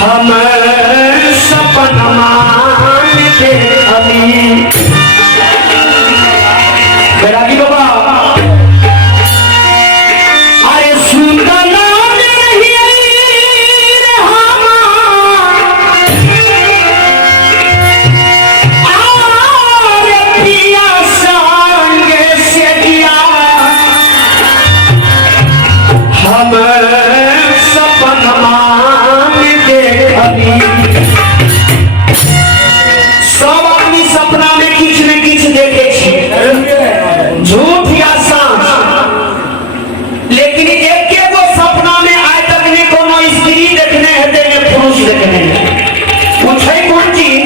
हम सपनमा के अली बैरागी बाबा अरे सुंदर सब अपनी सपना में किछ न किछ देखे छे, झूठ या सच, लेकिन एक गो सपना में आइ तक ने कोनो स्त्री देखने हेते ने पुरुष देखने पूछे कौन चीज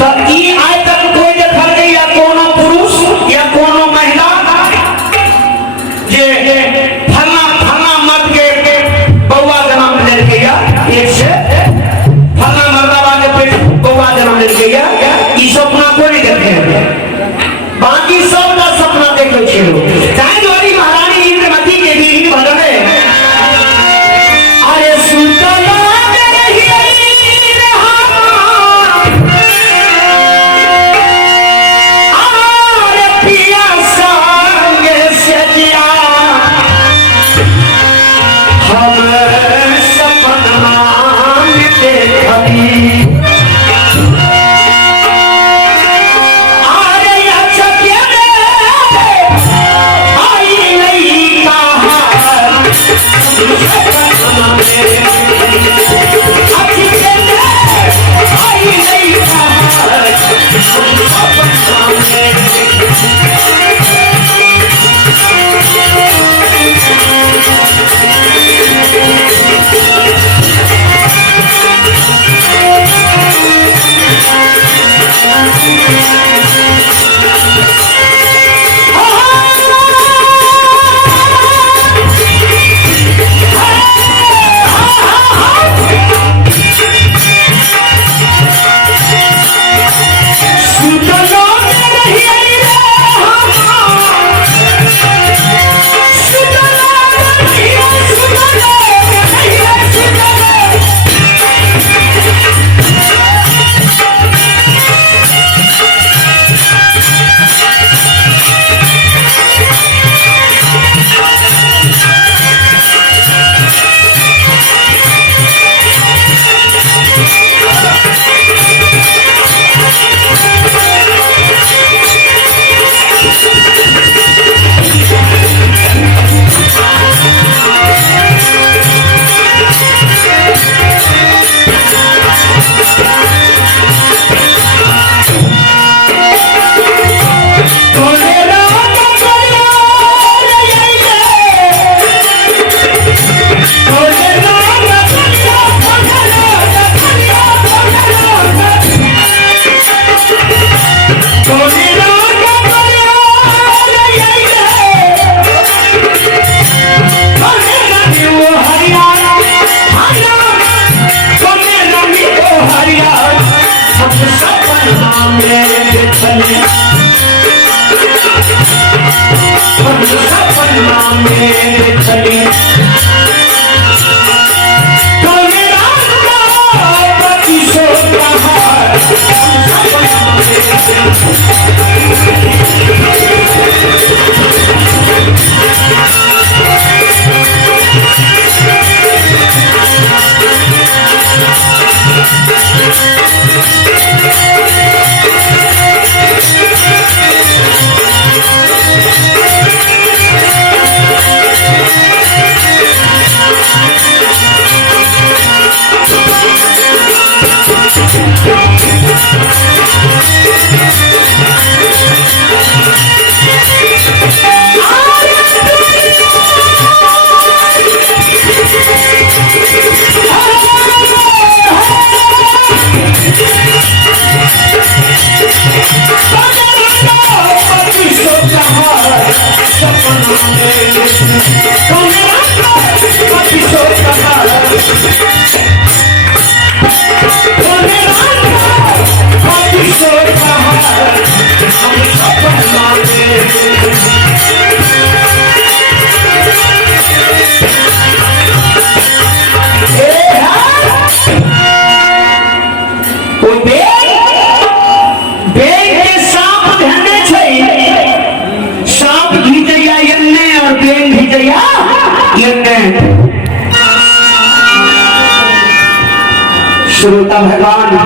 तो ई आइ तक कोई देखल नहीं या कोनो पुरुष या कोनो महिला जे फलना फलना मत के बउआ जन्म लेके या एक से फलना मर्दावा के पेट बउआ जन्म लेके या ई सपना कोई देखे बाकी सब का सपना देखे छिलो चाहे जोड़ी महारानी इंद्रमती के भी भजन है अरे सुतला Yeah. ओइ बेग के सांप धने छै, सांप घीचैया एन्ने और बेग घीचैया एन्ने। श्रोता भगवान